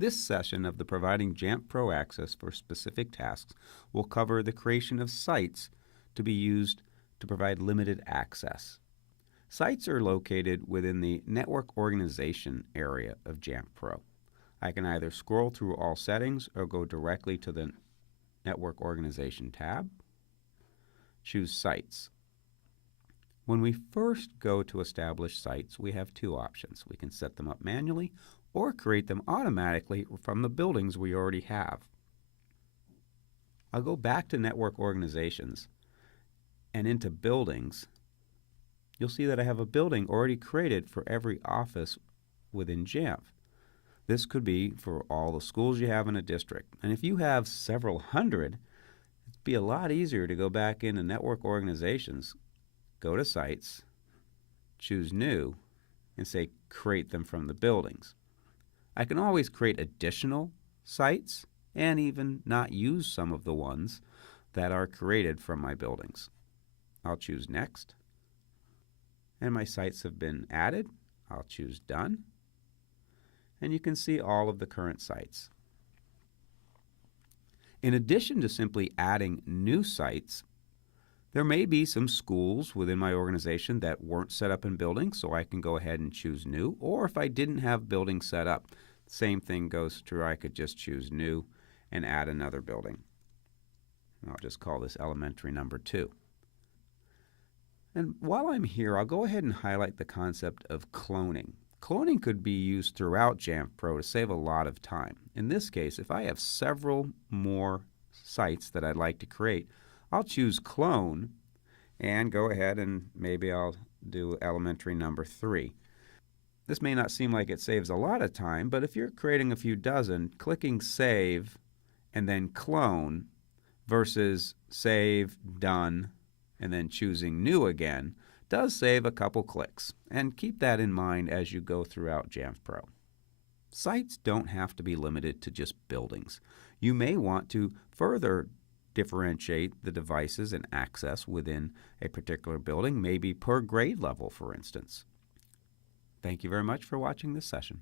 This session of the Providing Jamf Pro Access for Specific Tasks will cover the creation of sites to be used to provide limited access. Sites are located within the Network Organization area of Jamf Pro. I can either scroll through all settings or go directly to the Network Organization tab. Choose Sites. When we first go to establish sites, we have two options. We can set them up manually or create them automatically from the buildings we already have. I'll go back to Network Organizations and into Buildings. You'll see that I have a building already created for every office within Jamf. This could be for all the schools you have in a district. And if you have several hundred, it'd be a lot easier to go back into Network Organizations, go to Sites, choose New, and say Create them from the buildings. I can always create additional sites and even not use some of the ones that are created from my buildings. I'll choose Next. And my sites have been added. I'll choose Done. And you can see all of the current sites. In addition to simply adding new sites, there may be some schools within my organization that weren't set up in buildings, so I can go ahead and choose New. Or if I didn't have buildings set up, same thing goes through. I could just choose New and add another building. I'll just call this elementary number 2. And while I'm here, I'll go ahead and highlight the concept of cloning. Cloning could be used throughout Jamf Pro to save a lot of time. In this case, if I have several more sites that I'd like to create, I'll choose Clone and go ahead and maybe I'll do elementary number 3. This may not seem like it saves a lot of time, but if you're creating a few dozen, clicking Save and then Clone versus Save, Done, and then choosing New again does save a couple clicks. And keep that in mind as you go throughout Jamf Pro. Sites don't have to be limited to just buildings. You may want to further differentiate the devices and access within a particular building, maybe per grade level, for instance. Thank you very much for watching this session.